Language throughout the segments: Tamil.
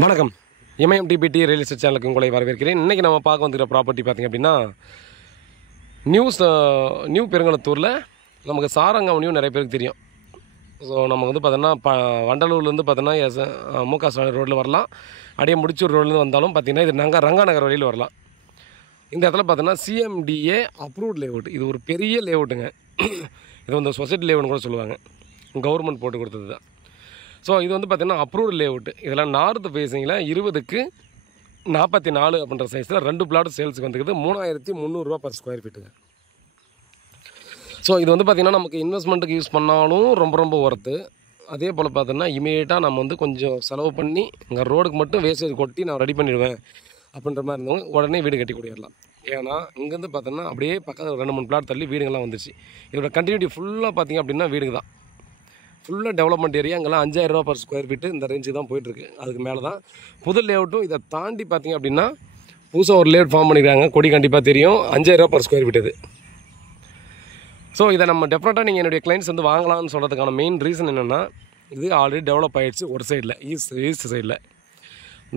வணக்கம். எம்ஐஎம்டிபிடி ரியல் எஸ்டேட் சேனலுக்கு உங்களை வரவேற்கிறேன். இன்றைக்கி நம்ம பார்க்க வந்துக்கிற ப்ராப்பர்ட்டி பார்த்திங்க அப்படின்னா நியூ பெருங்களத்தூரில் நமக்கு சாரங்காவணியும் நிறைய பேருக்கு தெரியும். ஸோ நமக்கு வந்து பார்த்தோன்னா வண்டலூர்லேருந்து பார்த்தோன்னா முக ஸ்டாலின் ரோட்டில் வரலாம். அப்படியே முடிச்சூர் ரோட்லேருந்து வந்தாலும் பார்த்திங்கன்னா இது ரங்கா நகர் வழியில் வரலாம். இந்த இடத்துல பார்த்தோன்னா சிஎம்டிஏ அப்ரூவ்ட் லேஅவுட். இது ஒரு பெரிய லேஅவுட்டுங்க. இது வந்து சொசைட்டி லேஅவுட்னு கூட சொல்லுவாங்க. கவர்மெண்ட் போட்டு கொடுத்தது தான். ஸோ இது வந்து பார்த்திங்கன்னா அப்ரூவ்டு லேஅவுட்டு. இதெல்லாம் நார்த் ஃபேஸிங்கில் 20க்கு 44 அப்படின்ற சைஸில் 2 பிளாட் சேல்ஸுக்கு வந்துக்குது. 3300 ரூபா பர் ஸ்கொயர் ஃபீட்டுங்க. ஸோ இது வந்து பார்த்திங்கன்னா நமக்கு இன்வெஸ்ட்மெண்ட்டுக்கு யூஸ் பண்ணாலும் ரொம்ப ஒர்த்து. அதே போல் பார்த்தோன்னா இமீடியட்டாக நம்ம வந்து கொஞ்சம் செலவு பண்ணி இங்கே ரோடுக்கு மட்டும் வேஸ்டேஜ் கொட்டி நான் ரெடி பண்ணிடுவேன் அப்படின்ற மாதிரி இருந்தவங்க உடனே வீடு கட்டி கொடுத்துடலாம். ஏன்னா இங்கேருந்து பார்த்தோன்னா அப்படியே பக்கத்தில் 2-3 பிளாட் தள்ளி வீடுங்கள்லாம் வந்துச்சு. இதோட கண்டினியூட்டி ஃபுல்லாக பார்த்திங்க அப்படின்னா வீடுங்க தான். ஃபுல்லாக டெவலப்மெண்ட் ஏரியா. அங்கெல்லாம் 5000 ரூபா பர் ஸ்கொயர் ஃபீட்டு இந்த ரேஞ்சு தான் போயிட்டுருக்கு. அதுக்கு மேலே தான் புது லேஅவுட்டும். இதை தாண்டி பார்த்திங்க அப்படின்னா புதுசாக ஒரு லேஅவுட் ஃபார்ம் பண்ணிக்கிறாங்க. கொடி கண்டிப்பாக தெரியும். 5000 ரூபா பர் ஸ்கொயர் ஃபீட் இது. ஸோ இதை நம்ம டெஃபினட்டாக நீங்கள் என்னுடைய கிளைண்ட்ஸ் வந்து வாங்கலாம்னு சொல்கிறதுக்கான மெயின் ரீசன் என்னென்னா, இது ஆல்ரெடி டெவலப் ஆகிடுச்சு. ஒரு சைடில் ஈஸ்ட் சைடில்,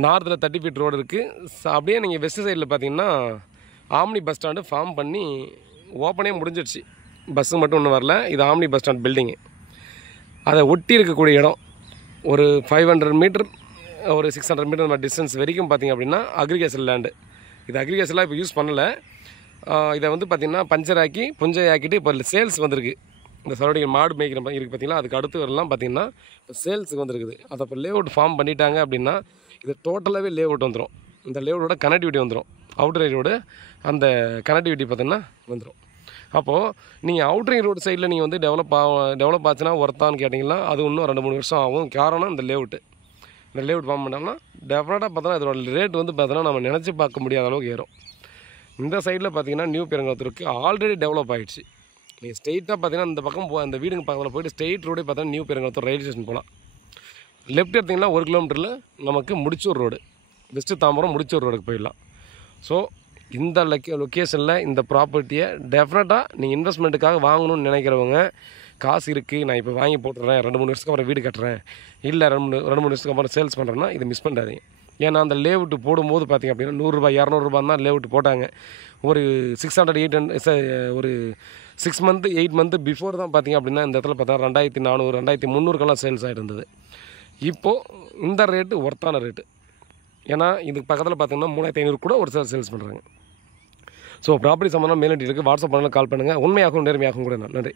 நார்த்தில் 30 ஃபீட் ரோடு இருக்குது. அப்படியே நீங்கள் வெஸ்ட் சைடில் பார்த்தீங்கன்னா ஆம்னி பஸ் ஸ்டாண்டு ஃபார்ம் பண்ணி ஓப்பனே முடிஞ்சிடுச்சு. பஸ்ஸு மட்டும் ஒன்றும் வரல. இது ஆம்னி பஸ் ஸ்டாண்ட் பில்டிங்கு. அதை ஒட்டி இருக்கக்கூடிய இடம் ஒரு 500 மீட்டர் ஒரு 600 மீட்டர் நம்ம டிஸ்டன்ஸ் வரைக்கும் பார்த்திங்க அப்படின்னா அக்ரிகல்ச்சர் லேண்டு. இது அக்ரிகல்ச்சர்லாம் இப்போ யூஸ் பண்ணலை. இதை வந்து பார்த்திங்கன்னா பஞ்சர் ஆக்கி புஞ்சை ஆக்கிட்டு இப்போ சேல்ஸ் வந்திருக்கு. இந்த சரௌண்டிங் மாடு மேய்க்கிற மாதிரி இருக்குது பார்த்திங்களா. அதுக்கு அடுத்து வரலாம் பார்த்திங்கன்னா இப்போ சேல்ஸுக்கு வந்துருக்குது. அதை இப்போ லேஅவுட் ஃபார்ம் பண்ணிட்டாங்க அப்படின்னா இது டோட்டலாகவே லேஅவுட் வந்துடும். இந்த லேஅவுட்டோட கனெக்டிவிட்டி வந்துடும். அவுட்டர் ரோடு அந்த கனெக்டிவிட்டி பார்த்திங்கன்னா வந்துடும். அப்போது நீங்கள் அவுட்ரிங் ரோடு சைடில் நீங்கள் வந்து டெவலப் ஆச்சுன்னா ஒர்த்தான்னு கேட்டிங்கன்னா அது இன்னும் 2-3 வருஷம் ஆகும். காரணம் இந்த லேஅவுட் ஃபார்ம் பண்ணோம்னா டெஃபினட்டாக பார்த்தோன்னா இதோட ரேட் வந்து பார்த்தோன்னா நம்ம நினச்சி பார்க்க முடியாத அளவுக்கு ஏறும். இந்த சைடில் பார்த்தீங்கன்னா நியூ பெருங்கத்தூருக்கு ஆல்ரெடி டெவலப் ஆகிடுச்சு. நீங்கள் ஸ்ட்ரெயிட்டாக பார்த்தீங்கன்னா இந்த பக்கம் அந்த வீடுங்க பக்கத்தில் போய்ட்டு ஸ்ட்ரெயிட் ரோடே பார்த்தா நியூ பெருங்கத்தூர் ரயில்வே ஸ்டேஷன் போகலாம். லெஃப்ட் எடுத்திங்கன்னா 1 கிலோமீட்டரில் நமக்கு முடிச்சூர் ரோடு, வெஸ்ட்டு தாம்பரம் முடிச்சூர் ரோடுக்கு போயிடலாம். ஸோ இந்த லொக்கேஷனில் இந்த ப்ராப்பர்ட்டியை டெஃபினட்டாக நீங்கள் இன்வெஸ்ட்மெண்ட்டுக்காக வாங்கணும்னு நினைக்கிறவங்க, காசு இருக்குது நான் இப்போ வாங்கி போட்டுறேன், 2-3 வருஷத்துக்கு அப்புறம் வீடு கட்டுறேன், இல்லை 2-3 வருஷத்துக்கு அப்புறம் சேல்ஸ் பண்ணுறேன்னா இதை மிஸ் பண்ணாதீங்க. ஏன்னா அந்த லேஅவுட்டு போடும்போது பார்த்திங்க அப்படின்னா 100 ரூபா 200 ரூபா தான் லேஅவுட்டு போட்டாங்க. ஒரு 600-800 ஒரு 6 மந்த்து 8 மந்த்து பிஃபோர் தான் பார்த்திங்க அப்படின்னா இந்த இடத்துல பார்த்தா 2400-2300 சேல்ஸ் ஆகிட்டு இருந்தது. இப்போது இந்த ரேட்டு ஒர்த்தான ரேட்டு. ஏன்னா இதுக்கு பக்கத்தில் பார்த்திங்கன்னா 3500 கூட ஒரு சிலர் சேல்ஸ் பண்ணுறாங்க. ஸோ ப்ராப்பர்ட்டி சம்மந்தமாக மேலும் டீட்டெயிலுக்கு வாட்ஸ்அப் பண்ணலாம், கால் பண்ணுங்கள். உண்மையாகவும் நேர்மையாகவும் கூட. நன்றி.